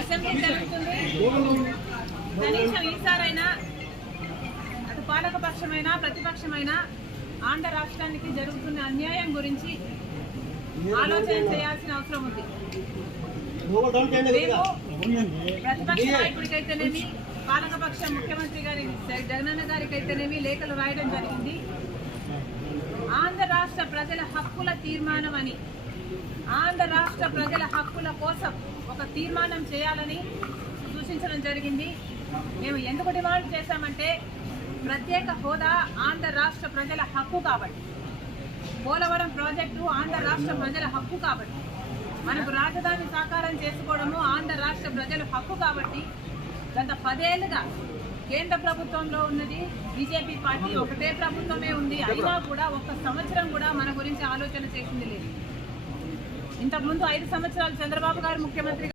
Assembly జరుగుతుంది. కనీసం ఈసారైనా అటు పాలకపక్షమైన ప్రతిపక్షమైన ఆంధ్ర రాష్ట్రానికి జరుగుతున్న అన్యాయం గురించి ఆలోచన చేయాల్సిన అవసరం ఉంది. ప్రతిపక్ష నాయకుడికైతేనేమి పాలకపక్ష ముఖ్యమంత్రి గారి జగనన్న గారికైతేనేమి లేఖలు రాయడం జరిగింది. ఆంధ్ర రాష్ట్ర ప్రజల హక్కుల తీర్మానం అని, ఆంధ్ర రాష్ట్ర ప్రజల హక్కుల కోసం ఒక తీర్మానం చేయాలని సూచించడం జరిగింది. మేము ఎందుకు డిమాండ్ చేశామంటే ప్రత్యేక హోదా ఆంధ్ర రాష్ట్ర ప్రజల హక్కు కాబట్టి, పోలవరం ప్రాజెక్టు ఆంధ్ర రాష్ట్ర ప్రజల హక్కు కాబట్టి, మనకు రాజధాని సాకారం చేసుకోవడము ఆంధ్ర రాష్ట్ర ప్రజల హక్కు కాబట్టి గత 10 ఏళ్లుగా కేంద్ర ప్రభుత్వంలో ఉన్నది బీజేపీ పార్టీ, ఒకటే ప్రభుత్వమే ఉంది. అయినా కూడా ఒక్క సంవత్సరం కూడా మన గురించి ఆలోచన చేసింది లేదు. ఇంతకుముందు 5 సంవత్సరాలు చంద్రబాబు గారు ముఖ్యమంత్రి